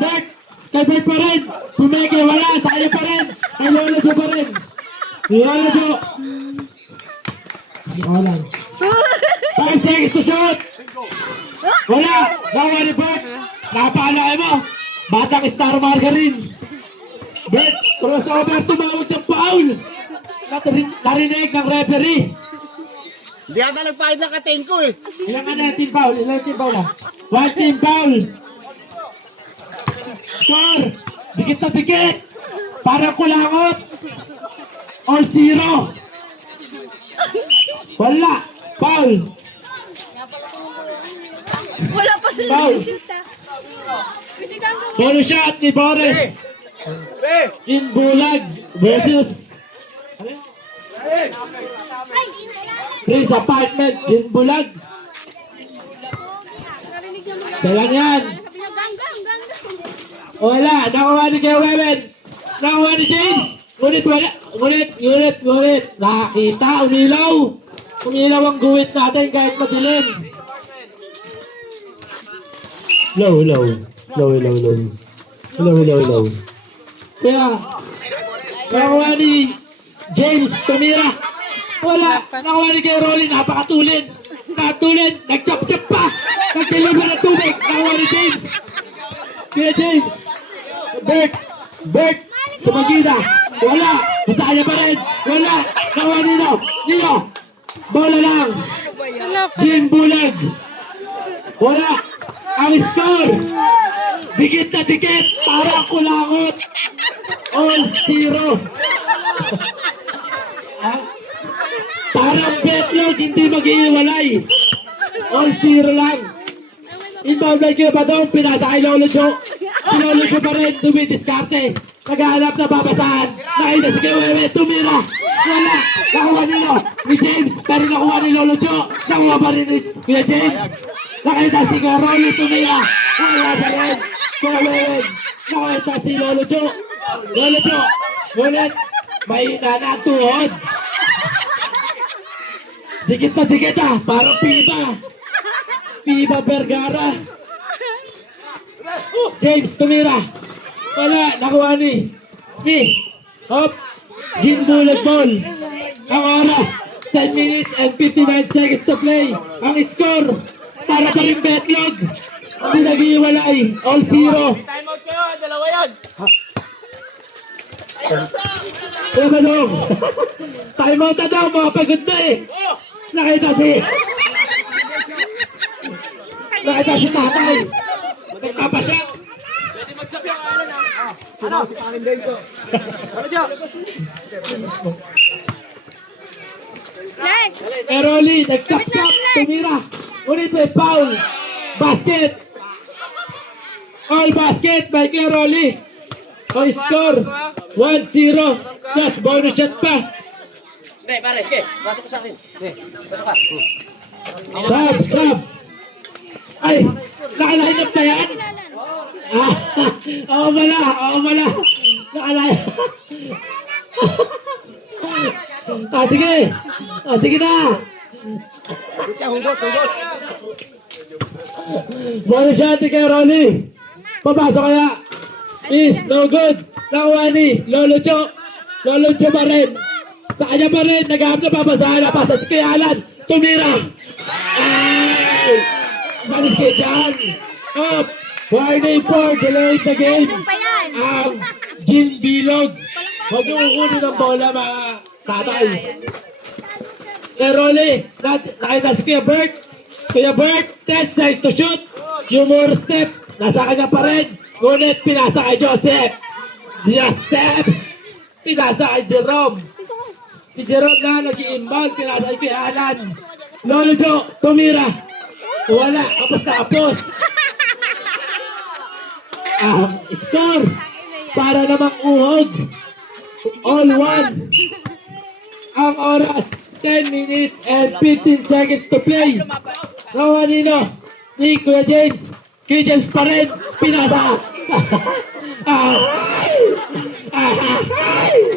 Bert! Kasi pa rin! Pumeke, wala! Sa kanya pa rin! Kay Lolo Jo pa rin! Lolo Jo! Wala. Five seconds to shoot! Wala! Nakuha ni Bert! Napakalaki mo! Batang Star Margarine! Bert! Crossover tumawag ng foul! Narinig, ng referee! Hindi ata nagpahid ng kating ko eh. Ilan ka na team foul? Ilan team foul na? One team foul! Score! Dikit na dikit! Para kulangot! All zero! Wala! Foul! Wala pa sila Foul! shoot ah. Bonus shot ni Boris! In Bulag versus Chris Apartment in Bulag. Dalang yan. Wala, nakuha ni Kuya Wewen. Nakuha ni James. Ngunit wala, ngunit, ngunit, ngunit. Nakita, umilaw. Umilaw ang guwit natin kahit madilim. Low, low. Low, low, low. Low, low, low. Kaya, nakuha ni James tumira. Wala, nakuha ni Kuya Rolly, napakatulin. Nakatulin, nag-chop-chop pa. Nag-deliver ng tubig. Nakuha ni James. Kuya James. Bert. Bert. Sa Magida. Wala. Basta kanya pa rin. Wala. Nakuha nino. Nino. Bola lang. Jim Bulag. Wala. Ang score. Dikit na dikit. Para kulangot. All zero. Ah, Parang betlog, hindi mag-iiwalay. All zero lang. Inbound like yung Badong, pinasa kay Lolo Jo. Si Lolo Jo pa rin, dumidiskarte. Naghahanap na babasahan. Nakita si Kiwewe, tumira. Wala. Nakuha nilo ni James. Pero nakuha ni Lolo Jo. Nakuha pa rin ni Kuya James. Nakita si Kuya tumira. Wala pa rin. Kiwewe. Nakita si Lolo Jo. Lolo Jo. Ngunit, may na ang tuhod. Dikit na dikit ah, parang piba. Piba Vergara. James tumira. Wala, nakuha ni. Ni. Hop. Gin Bulag ball. Ang oras, 10 minutes and 59 seconds to play. Ang score, para pa rin betlog. Hindi nag-iwalay. All zero. Time out kayo, dalawa yan. Kuya Manong. Time out na daw, mga pagod na eh. Nakita si... Nakita si Tatay. Nagpapashot. Pwede yung ano na. Next! Eroli, nagtap-tap, tumira. Ngunit may foul. Basket. All basket by Eroli. Ang score, 1-0. Plus bonus shot pa. Hindi, pare, sige. Pasok ko sa akin. Pasok ka. Sab, sab. Ay, nakaline up na yan? Ah, oo pala, oo pala. Nakaline. ah, sige. Ah, sige na. Bonus shot kay Ronnie. Papasok kaya. Is no good. Nakuha ni Lolo Cho. Lolo Cho pa rin. Sa kanya pa rin. Nagahap na papasahan na pasa si Kuya Alan. Tumira. Ay! Manis kay John. Up. Warning for delayed yan? Ang Jin Bilog. Huwag kukunin ng bola mga tatay. Kaya Rolly, nakita si Kuya Bert. Kuya Bert, 10 seconds to shoot. Yung more step, nasa kanya pa rin. Ngunit pinasa kay Joseph. Joseph! Pinasa kay Jerome. Si Jerome na nag-i-inbound, pinasa kay Alan. Lolo Jo, tumira. Wala, kapos na kapos. Ang score para namang uhog. All one. Ang oras, 10 minutes and 15 seconds to play. Nawa nino, ni Kuya James. Kuya James pa rin, pinasa. ah, ay! Ah, ay!